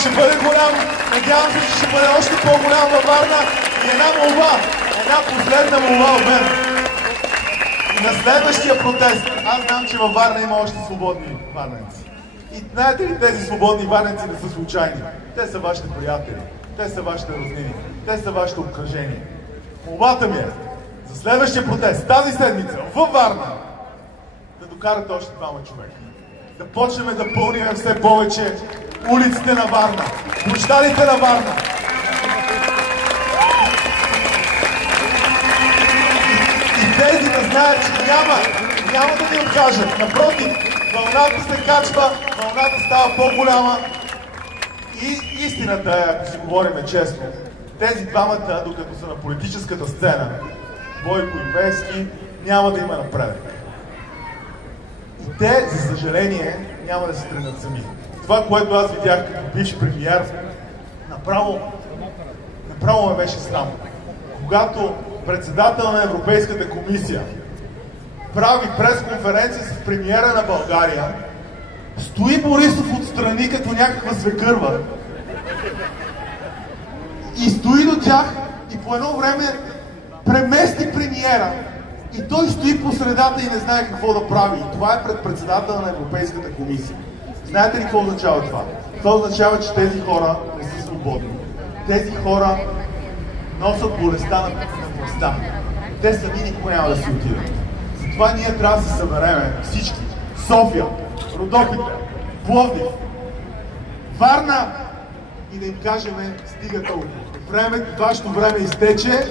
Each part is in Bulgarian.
ще бъде голям. Надявам се, че ще бъде още по-голям във Варна. И една молба, една последна молба от мен. На следващия протест, аз знам, че във Варна има още свободни варненци. И знаете ли, тези свободни варненци не са случайни. Те са вашите приятели, те са вашите роднини, те са вашето обкръжение. Молбата ми е за следващия протест, тази седмица, във Варна, да докарате още двама човека. Да почнем да пълним все повече улиците на Варна, площадите на Варна. И тези да знаят, че няма да ни откажат. Напротив, вълната се качва, вълната става по-голяма. И истината е, ако си говорим честно, тези двамата, докато са на политическата сцена, Бойко и Пеевски, няма да има напредък. И те, за съжаление, няма да се тръгнат сами. Това, което аз видях като бивш премиер, направо ме беше срамно. Когато председател на Европейската комисия прави пресконференция с премиера на България, стои Борисов отстрани като някаква свекърва и стои до тях и по едно време премести премиера и той стои по средата и не знае какво да прави. И това е пред председателя на Европейската комисия. Знаете ли какво означава това? Това означава, че тези хора не са свободни. Тези хора носят болестта на властта. Те сами никога няма да си отидат. Затова ние трябва да се събереме всички. София, Родопите, Пловдив, Варна и да им кажем стига толкова. Вашето време изтече.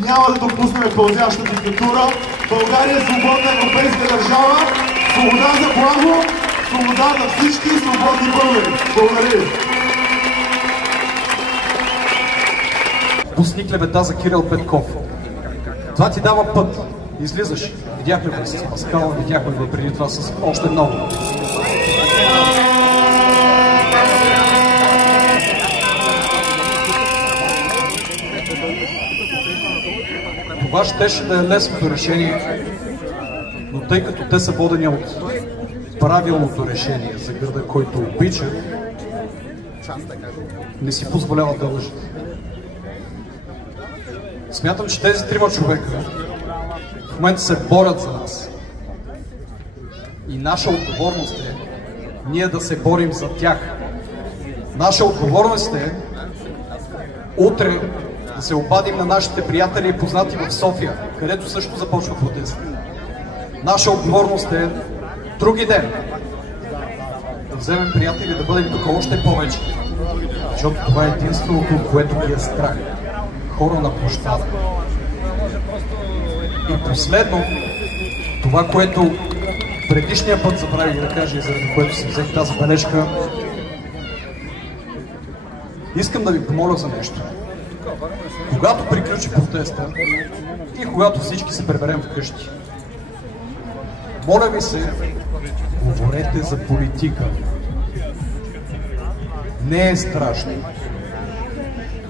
Няма да допуснем пълзяща диктатура. България е свободна европейска държава. Свобода за Благо, свобода за всички свободни българи. Благодаря ви. Пусни клевета за Кирил Петков. Това ти дава път. Излизаш. Видяхме го с Паскал, видяхме го преди това с още много. Това щеше да е лесното решение, но тъй като те са водени от правилното решение за града, който обича, не си позволяват да лъжат. Смятам, че тези трима човека в момента се борят за нас. И наша отговорност е ние да се борим за тях. Наша отговорност е утре да се обадим на нашите приятели и познати в София, където също започва протест. Наша отговорност е други ден да вземем приятели, да бъдем тук още повече. Защото това е единственото, от което ги е страх. Хора на площада. И последно, това, което предишния път забравих да кажа и заради което си взех тази бележка, искам да ви помоля за нещо. Когато приключи протеста и когато всички се приберем вкъщи, моля ви се, говорете за политика. Не е страшно.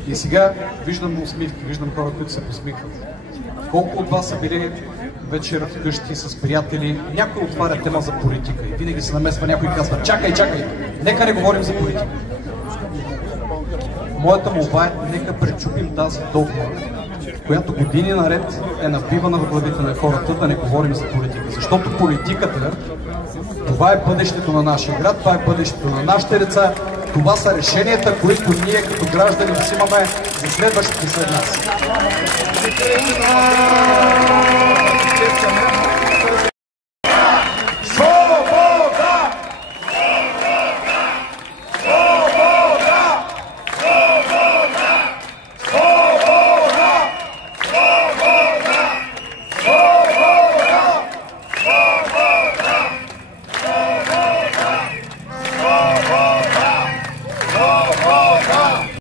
И сега виждам усмивки, виждам хора, които се посмихват. Колко от вас са били вечер вкъщи с приятели, някой отваря тема за политика и винаги се намесва някой и казва: чакай, нека не говорим за политика. Моята молба е, нека пречупим тази догма, която години наред е набивана в главите на хората, да не говорим за политика. Защото политиката, това е бъдещето на нашия град, това е бъдещето на нашите деца, това са решенията, които ние като граждани взимаме за следващите след нас.